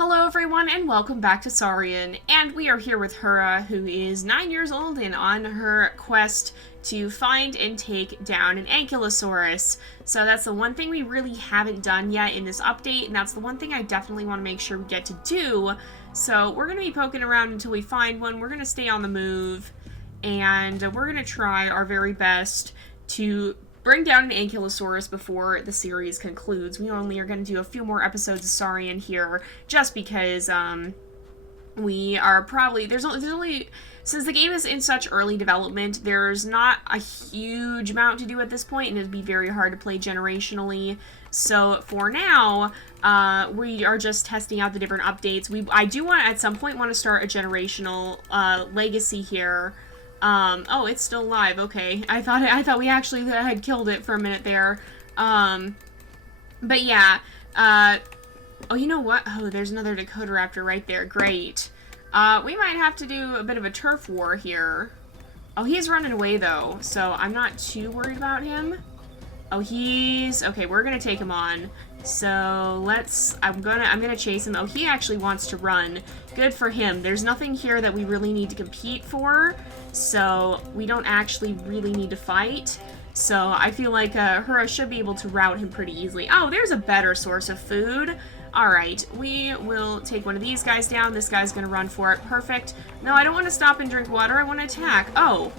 Hello everyone and welcome back to Saurian, and we are here with Hyrra, who is 9 years old and on her quest to find and take down an ankylosaurus. So that's the one thing we really haven't done yet in this update, and that's the one thing I definitely want to make sure we get to do. So we're going to be poking around until we find one. We're going to stay on the move, and we're going to try our very best to bring down an ankylosaurus before the series concludes. We only are going to do a few more episodes of Saurian here, just because we are probably there's only since the game is in such early development, there's not a huge amount to do at this point, and it'd be very hard to play generationally. So for now, we are just testing out the different updates. I do want at some point want to start a generational legacy here. Oh, it's still alive. Okay. I thought we actually had killed it for a minute there. But yeah, oh, you know what? Oh, there's another Dakota Raptor right there. Great. We might have to do a bit of a turf war here. Oh, he's running away though, so I'm not too worried about him. Oh, okay, we're gonna take him on. So I'm gonna chase him. Oh, he actually wants to run. Good for him. There's nothing here that we really need to compete for, so we don't actually really need to fight. So I feel like Hyrra should be able to rout him pretty easily. Oh, there's a better source of food. Alright, we will take one of these guys down. This guy's gonna run for it. Perfect. No, I don't want to stop and drink water. I want to attack. Oh.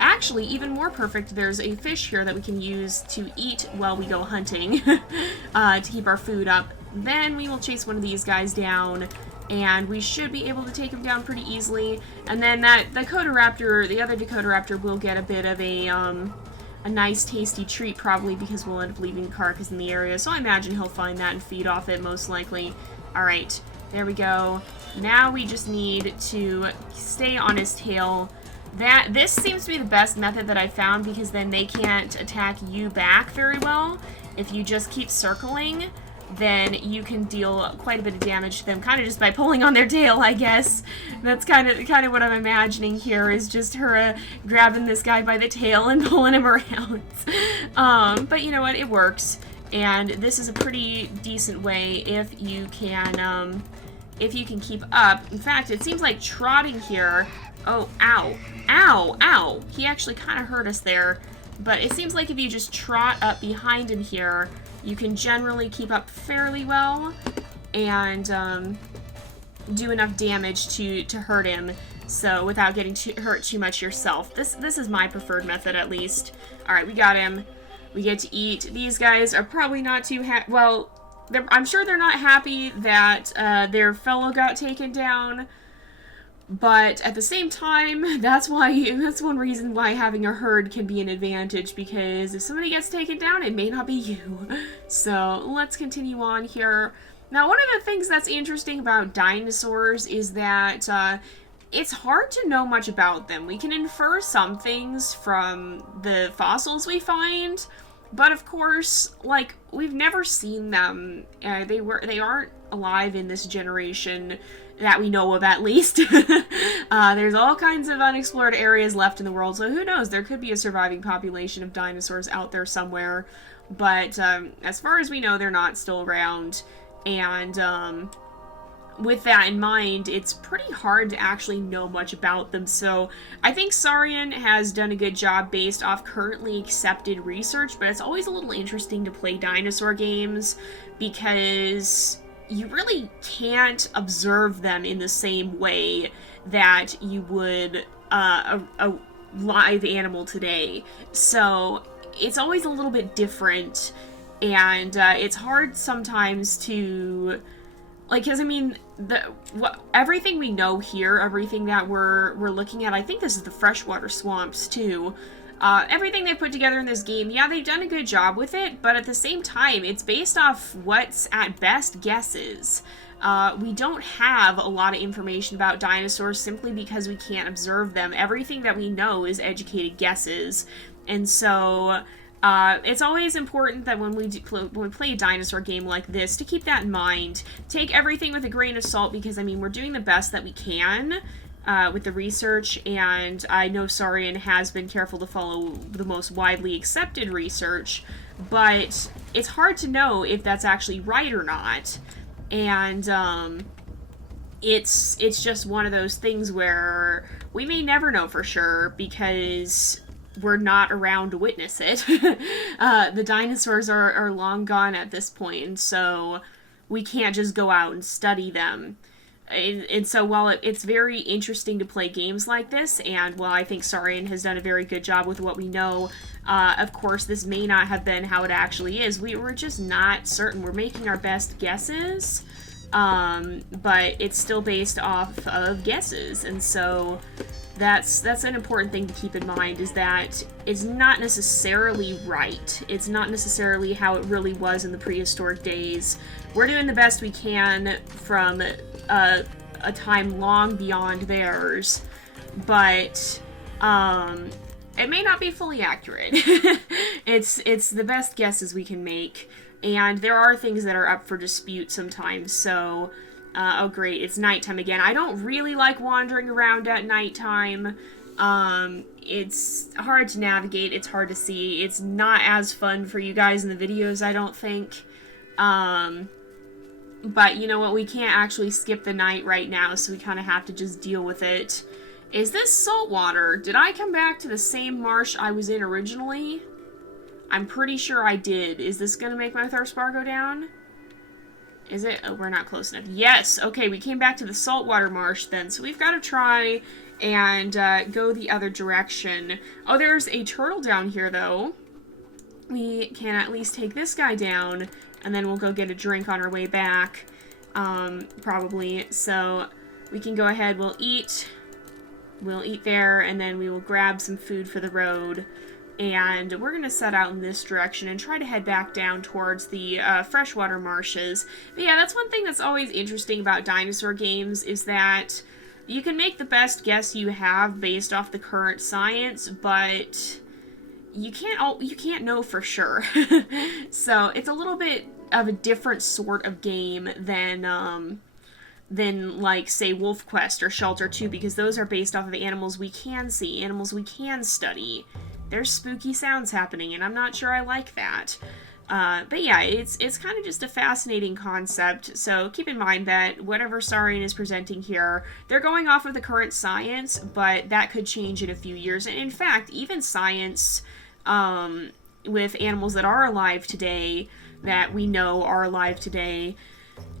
Actually, even more perfect, there's a fish here that we can use to eat while we go hunting to keep our food up. Then we will chase one of these guys down, and we should be able to take him down pretty easily. And then the other Dakota Raptor will get a bit of a nice tasty treat probably, because we'll end up leaving the carcass in the area. So I imagine he'll find that and feed off it most likely. Alright, there we go. Now we just need to stay on his tail. This seems to be the best method that I found, because then they can't attack you back very well. If you just keep circling, then you can deal quite a bit of damage to them, kind of just by pulling on their tail, I guess. That's kind of what I'm imagining here, is just her grabbing this guy by the tail and pulling him around. But you know what, it works, and this is a pretty decent way if you can keep up. In fact, it seems like trotting here. Oh, ow. Ow! Ow! He actually kind of hurt us there. But it seems like if you just trot up behind him here, you can generally keep up fairly well and do enough damage to hurt him, so without getting hurt too much yourself. This is my preferred method, at least. Alright, we got him. We get to eat. These guys are probably not too well, I'm sure they're not happy that their fellow got taken down. But at the same time, that's one reason why having a herd can be an advantage, because if somebody gets taken down, it may not be you. So let's continue on here. Now, one of the things that's interesting about dinosaurs is that it's hard to know much about them. We can infer some things from the fossils we find, but of course, like, we've never seen them. They aren't alive in this generation that we know of, at least. There's all kinds of unexplored areas left in the world, so who knows, there could be a surviving population of dinosaurs out there somewhere. But as far as we know, they're not still around, and with that in mind, it's pretty hard to actually know much about them. So I think Saurian has done a good job based off currently accepted research, but it's always a little interesting to play dinosaur games, because you really can't observe them in the same way that you would a live animal today. So it's always a little bit different, and it's hard sometimes to, like, because I mean, everything we know here, everything that we're looking at, I think this is the freshwater swamps too. Everything they put together in this game, yeah, they've done a good job with it, but at the same time, it's based off what's at best guesses. We don't have a lot of information about dinosaurs simply because we can't observe them. Everything that we know is educated guesses, and so it's always important that when we play a dinosaur game like this, to keep that in mind. Take everything with a grain of salt, because, I mean, we're doing the best that we can with the research, and I know Saurian has been careful to follow the most widely accepted research, but it's hard to know if that's actually right or not. And it's just one of those things where we may never know for sure because we're not around to witness it. The dinosaurs are long gone at this point, so we can't just go out and study them. And so while it's very interesting to play games like this, and while I think Saurian has done a very good job with what we know, of course this may not have been how it actually is. We're just not certain. We're making our best guesses, but it's still based off of guesses, and so that's an important thing to keep in mind, is that it's not necessarily right. It's not necessarily how it really was in the prehistoric days. We're doing the best we can from a time long beyond theirs, but it may not be fully accurate. It's the best guesses we can make, and there are things that are up for dispute sometimes, so oh great, it's nighttime again. I don't really like wandering around at nighttime. It's hard to navigate, it's hard to see, it's not as fun for you guys in the videos, I don't think. But you know what, we can't actually skip the night right now, so we kind of have to just deal with it. Is this salt water? Did I come back to the same marsh I was in originally? I'm pretty sure I did. Is this gonna make my thirst bar go down? Is it? Oh, we're not close enough. Yes! Okay, we came back to the saltwater marsh then, so we've got to try and go the other direction. Oh, there's a turtle down here, though. We can at least take this guy down, and then we'll go get a drink on our way back, probably. So we can go ahead, we'll eat there, and then we will grab some food for the road, and we're going to set out in this direction and try to head back down towards the freshwater marshes. But yeah, that's one thing that's always interesting about dinosaur games, is that you can make the best guess you have based off the current science, but you can't know for sure. So it's a little bit of a different sort of game than like, say, Wolf Quest or Shelter 2, because those are based off of animals we can see, animals we can study. There's spooky sounds happening, and I'm not sure I like that. But yeah, it's kind of just a fascinating concept, so keep in mind that whatever Saurian is presenting here, they're going off of the current science, but that could change in a few years. And in fact, even science with animals that are alive today, that we know are alive today,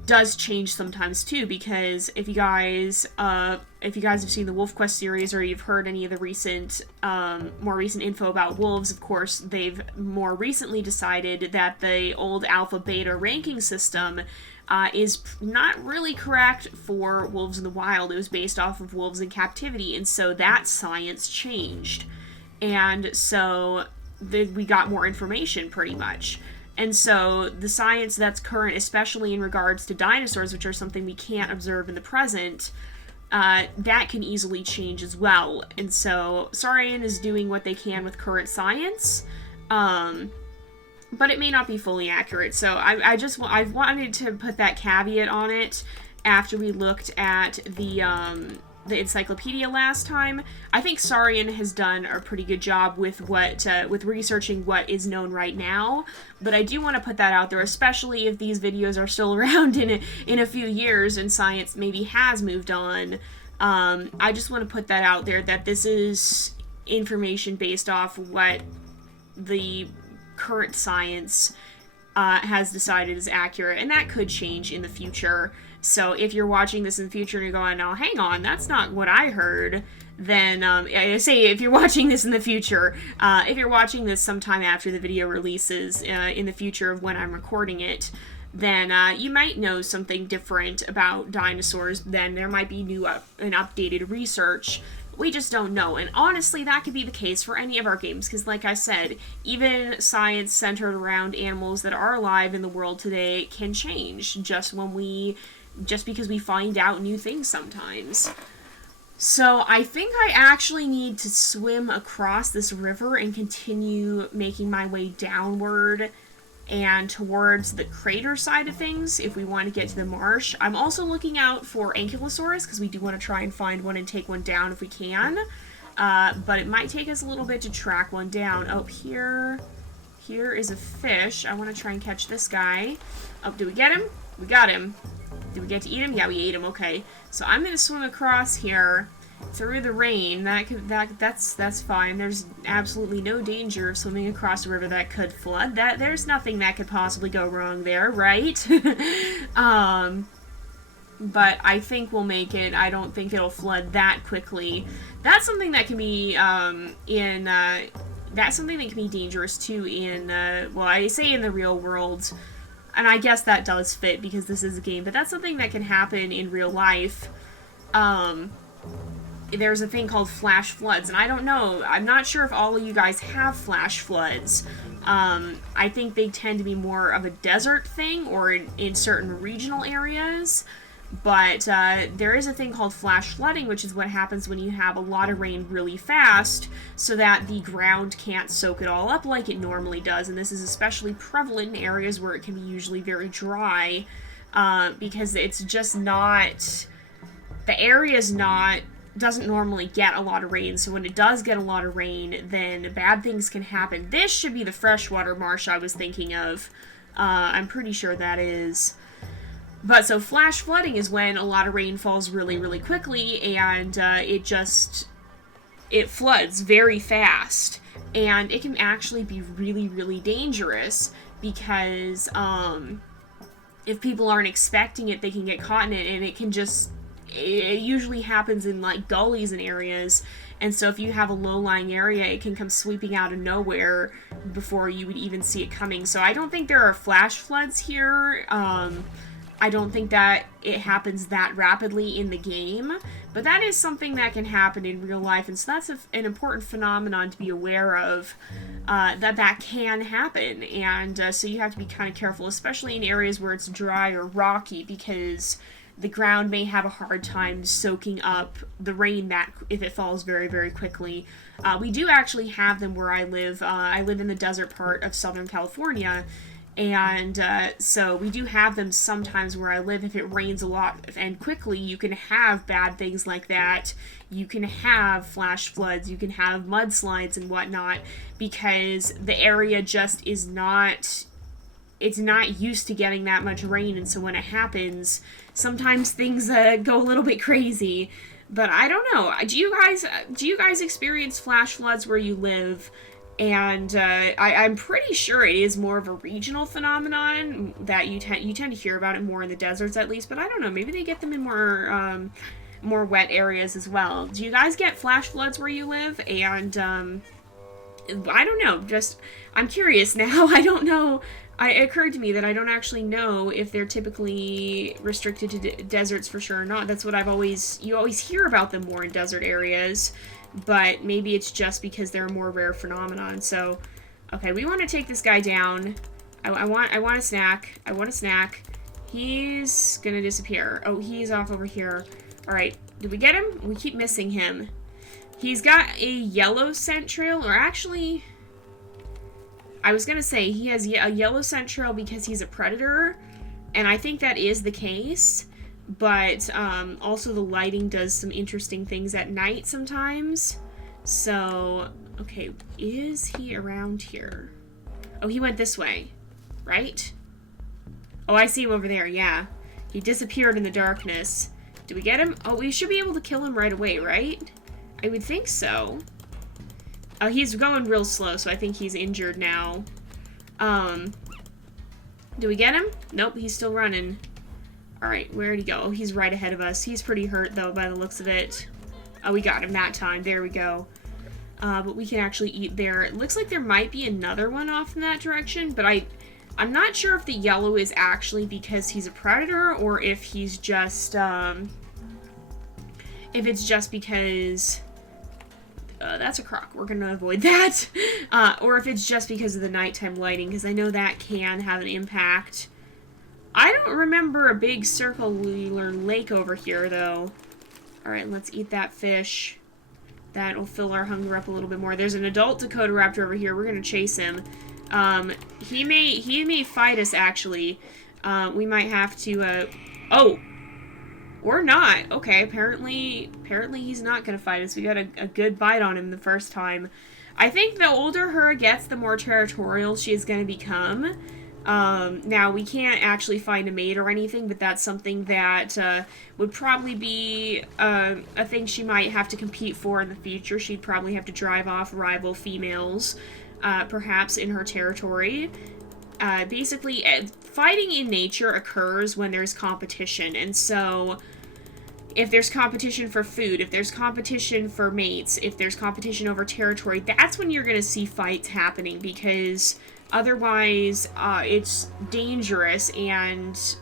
does change sometimes too, because if you guys have seen the Wolf Quest series, or you've heard any of the recent, more recent info about wolves, of course, they've more recently decided that the old alpha-beta ranking system is not really correct for wolves in the wild. It was based off of wolves in captivity, and so that science changed. And so we got more information, pretty much. And so the science that's current, especially in regards to dinosaurs, which are something we can't observe in the present, that can easily change as well. And so Saurian is doing what they can with current science, but it may not be fully accurate. So I wanted to put that caveat on it after we looked at the encyclopedia last time. I think Saurian has done a pretty good job with with researching what is known right now, but I do want to put that out there, especially if these videos are still around in a few years and science maybe has moved on. I just want to put that out there, that this is information based off what the current science has decided is accurate, and that could change in the future. So if you're watching this in the future and you're going, oh, hang on, that's not what I heard, then, I say if you're watching this in the future, if you're watching this sometime after the video releases, in the future of when I'm recording it, then you might know something different about dinosaurs. Then there might be new and updated research. We just don't know. And honestly, that could be the case for any of our games, because like I said, even science centered around animals that are alive in the world today can change just because we find out new things sometimes. So I think I actually need to swim across this river and continue making my way downward and towards the crater side of things if we want to get to the marsh. I'm also looking out for ankylosaurus, because we do want to try and find one and take one down if we can. But it might take us a little bit to track one down. Oh, here is a fish. I want to try and catch this guy. Oh, do we get him? We got him. Did we get to eat him? Yeah, we ate him. Okay. So I'm gonna swim across here through the rain. That's fine. There's absolutely no danger of swimming across a river that could flood. There's nothing that could possibly go wrong there, right? But I think we'll make it. I don't think it'll flood that quickly. That's something that can be that's something that can be dangerous too in well, I say in the real world. And I guess that does fit because this is a game, but that's something that can happen in real life. There's a thing called flash floods, and I don't know, I'm not sure if all of you guys have flash floods. I think they tend to be more of a desert thing or in certain regional areas. But there is a thing called flash flooding, which is what happens when you have a lot of rain really fast so that the ground can't soak it all up like it normally does. And this is especially prevalent in areas where it can be usually very dry because it's just not... The area doesn't normally get a lot of rain. So when it does get a lot of rain, then bad things can happen. This should be the freshwater marsh I was thinking of. I'm pretty sure that is... But so flash flooding is when a lot of rain falls really, really quickly and it floods very fast. And it can actually be really, really dangerous because if people aren't expecting it, they can get caught in it, and it usually happens in like gullies and areas. And so if you have a low-lying area, it can come sweeping out of nowhere before you would even see it coming. So I don't think there are flash floods here. I don't think that it happens that rapidly in the game, but that is something that can happen in real life, and so that's an important phenomenon to be aware of, that can happen, and so you have to be kind of careful, especially in areas where it's dry or rocky, because the ground may have a hard time soaking up the rain that if it falls very, very quickly. We do actually have them where I live. I live in the desert part of Southern California, and so we do have them sometimes where I live. If it rains a lot and quickly, you can have bad things like that. You can have flash floods, you can have mudslides and whatnot, because the area just is not... It's not used to getting that much rain, and so when it happens, sometimes things go a little bit crazy. But I don't know. Do you guys experience flash floods where you live? And I'm pretty sure it is more of a regional phenomenon that you tend to hear about it more in the deserts, at least. But I don't know. Maybe they get them in more wet areas as well. Do you guys get flash floods where you live? And I don't know. Just I'm curious now. I don't know. It occurred to me that I don't actually know if they're typically restricted to deserts for sure or not. That's what you always hear about them more in desert areas. But maybe it's just because they're a more rare phenomenon. So, okay, we want to take this guy down. I want a snack. I want a snack. He's gonna disappear. Oh, he's off over here. All right, did we get him? We keep missing him. He's got a yellow scent trail, or actually, I was gonna say he has a yellow scent trail because he's a predator, and I think that is the case. But also the lighting does some interesting things at night sometimes. So, okay, is he around here? Oh, he went this way, right? Oh, I see him over there, yeah. He disappeared in the darkness. Did we get him? Oh, we should be able to kill him right away, right? I would think so. Oh, he's going real slow, so I think he's injured now. Did we get him? Nope, he's still running. Alright, where'd he go? Oh, he's right ahead of us. He's pretty hurt, though, by the looks of it. Oh, we got him that time. There we go. But we can actually eat there. It looks like there might be another one off in that direction, but I'm not sure if the yellow is actually because he's a predator, or if he's just, if it's just because... that's a croc. We're gonna avoid that. Or if it's just because of the nighttime lighting, because I know that can have an impact. I don't remember a big circular lake over here, though. Alright, let's eat that fish. That'll fill our hunger up a little bit more. There's an adult Dakota raptor over here. We're gonna chase him. He may fight us, actually. We might have to, oh! Or not. Okay, apparently he's not gonna fight us. We got a good bite on him the first time. I think the older Hyrra gets, the more territorial she is gonna become. Now, we can't actually find a mate or anything, but that's something that would probably be a thing she might have to compete for in the future. She'd probably have to drive off rival females, perhaps in her territory. Basically, fighting in nature occurs when there's competition, and so if there's competition for food, if there's competition for mates, if there's competition over territory, that's when you're going to see fights happening, because otherwise it's dangerous and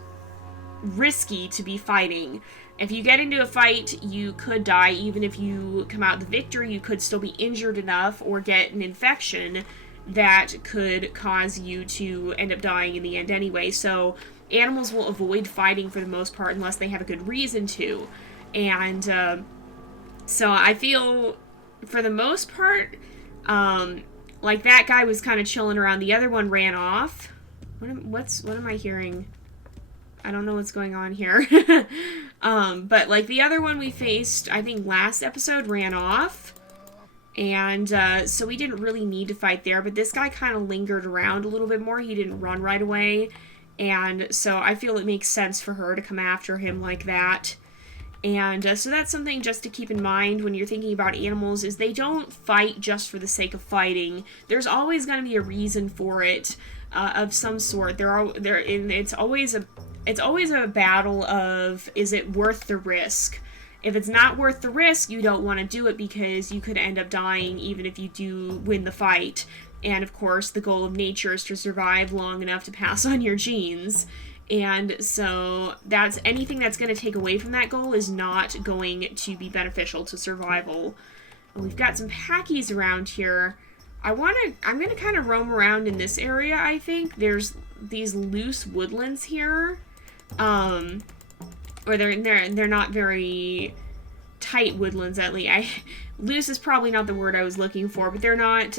risky to be fighting. If you get into a fight, you could die. Even if you come out the victor, you could still be injured enough or get an infection that could cause you to end up dying in the end anyway. So animals will avoid fighting for the most part unless they have a good reason to. And so I feel, for the most part, like that guy was kind of chilling around. The other one ran off. What am I hearing? I don't know what's going on here. But like the other one we faced, I think last episode, ran off. And so we didn't really need to fight there. But this guy kind of lingered around a little bit more. He didn't run right away. And so I feel it makes sense for her to come after him like that. And so that's something just to keep in mind when you're thinking about animals, is they don't fight just for the sake of fighting. There's always going to be a reason for it of some sort. It's always a battle of, is it worth the risk? If it's not worth the risk, you don't want to do it because you could end up dying even if you do win the fight. And of course, the goal of nature is to survive long enough to pass on your genes. And so that's anything that's going to take away from that goal is not going to be beneficial to survival. And we've got some packies around here. I'm going to kind of roam around in this area, I think. There's these loose woodlands here. Or they're not very tight woodlands, at least. Loose is probably not the word I was looking for, but they're not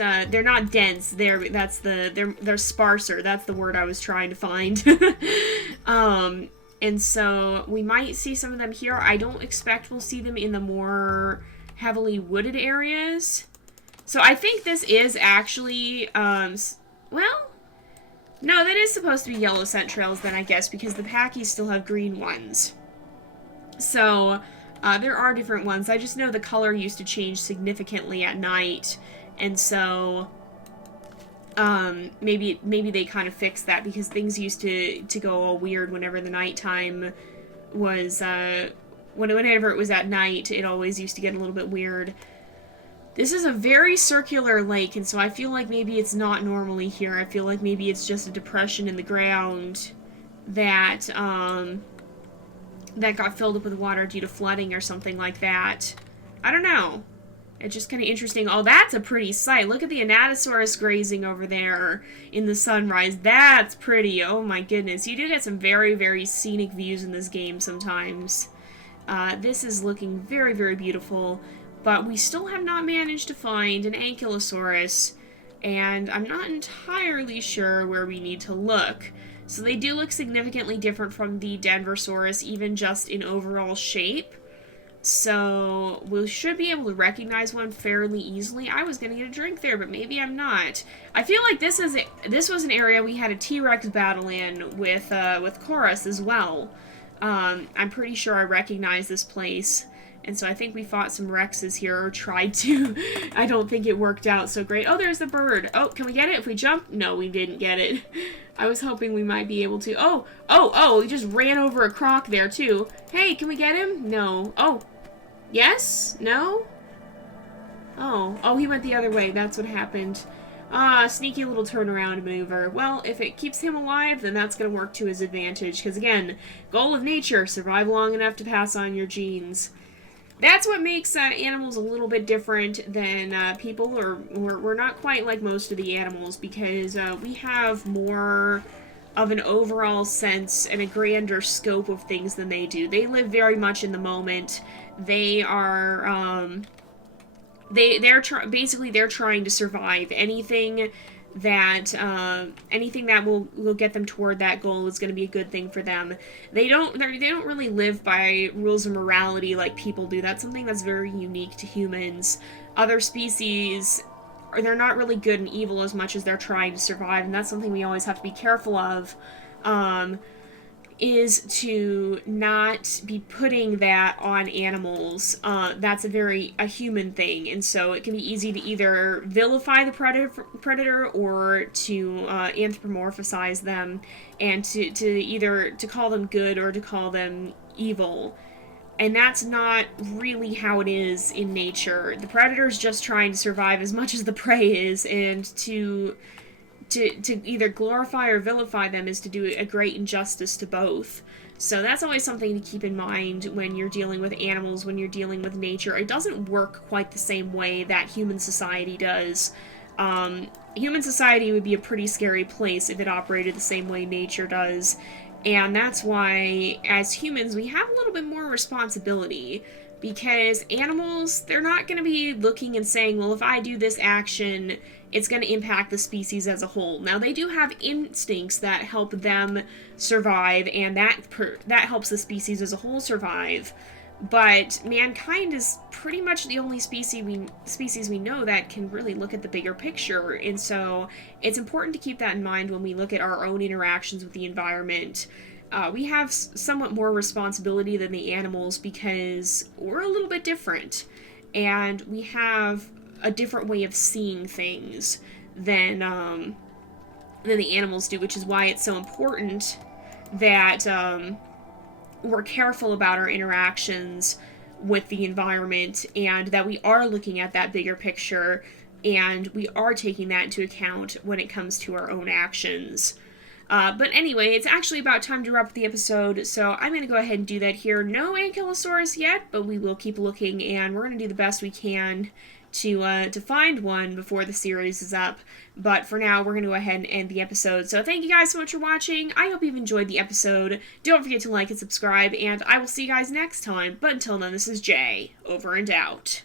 dense. They're sparser. That's the word I was trying to find. And so we might see some of them here. I don't expect we'll see them in the more heavily wooded areas. So I think this is actually, well, no, that is supposed to be yellow scent trails then, I guess, because the packies still have green ones. So there are different ones. I just know the color used to change significantly at night, and so maybe they kind of fixed that, because things used to go all weird whenever the nighttime was whenever it was at night. It always used to get a little bit weird. This is a very circular lake, and so I feel like maybe it's not normally here. I feel like maybe it's just a depression in the ground that that got filled up with water due to flooding or something like that. I don't know. It's just kind of interesting. Oh, that's a pretty sight. Look at the Anatosaurus grazing over there in the sunrise. That's pretty. Oh my goodness. You do get some very, very scenic views in this game sometimes. This is looking very, very beautiful. But we still have not managed to find an Ankylosaurus, and I'm not entirely sure where we need to look. So they do look significantly different from the Denversaurus, even just in overall shape. So we should be able to recognize one fairly easily. I was going to get a drink there, but maybe I'm not. I feel like this was an area we had a T-Rex battle in with Koross as well. I'm pretty sure I recognize this place. And so I think we fought some Rexes here, or tried to. I don't think it worked out so great. Oh, there's the bird. Oh, can we get it if we jump? No, we didn't get it. I was hoping we might be able to. Oh, he just ran over a croc there, too. Hey, can we get him? No. Oh. Yes? No? Oh, he went the other way. That's what happened. Sneaky little turnaround maneuver. Well, if it keeps him alive, then that's going to work to his advantage. Because, again, goal of nature, survive long enough to pass on your genes. That's what makes animals a little bit different than people, or we're not quite like most of the animals, because we have more of an overall sense and a grander scope of things than they do. They live very much in the moment. They are, they're trying to survive. Anything that will get them toward that goal is going to be a good thing for them. They don't really live by rules of morality like people do. That's something that's very unique to humans. Other species they're not really good and evil as much as they're trying to survive, and that's something we always have to be careful of. Is to not be putting that on animals. That's a human thing, and so it can be easy to either vilify the predator or to anthropomorphize them, and to either to call them good or to call them evil. And that's not really how it is in nature. The predator's just trying to survive as much as the prey is, and to either glorify or vilify them is to do a great injustice to both. So that's always something to keep in mind when you're dealing with animals, when you're dealing with nature. It doesn't work quite the same way that human society does. Human society would be a pretty scary place if it operated the same way nature does. And that's why, as humans, we have a little bit more responsibility. Because animals, they're not going to be looking and saying, well, if I do this action, it's going to impact the species as a whole. Now, they do have instincts that help them survive, and that helps the species as a whole survive. But mankind is pretty much the only species we know that can really look at the bigger picture. And so it's important to keep that in mind when we look at our own interactions with the environment. We have somewhat more responsibility than the animals because we're a little bit different, and we have a different way of seeing things than the animals do, which is why it's so important that we're careful about our interactions with the environment, and that we are looking at that bigger picture, and we are taking that into account when it comes to our own actions. But anyway, it's actually about time to wrap up the episode, so I'm going to go ahead and do that here. No Ankylosaurus yet, but we will keep looking, and we're going to do the best we can to find one before the series is up. But for now, we're going to go ahead and end the episode. So thank you guys so much for watching. I hope you've enjoyed the episode. Don't forget to like and subscribe, and I will see you guys next time. But until then, this is Jay, over and out.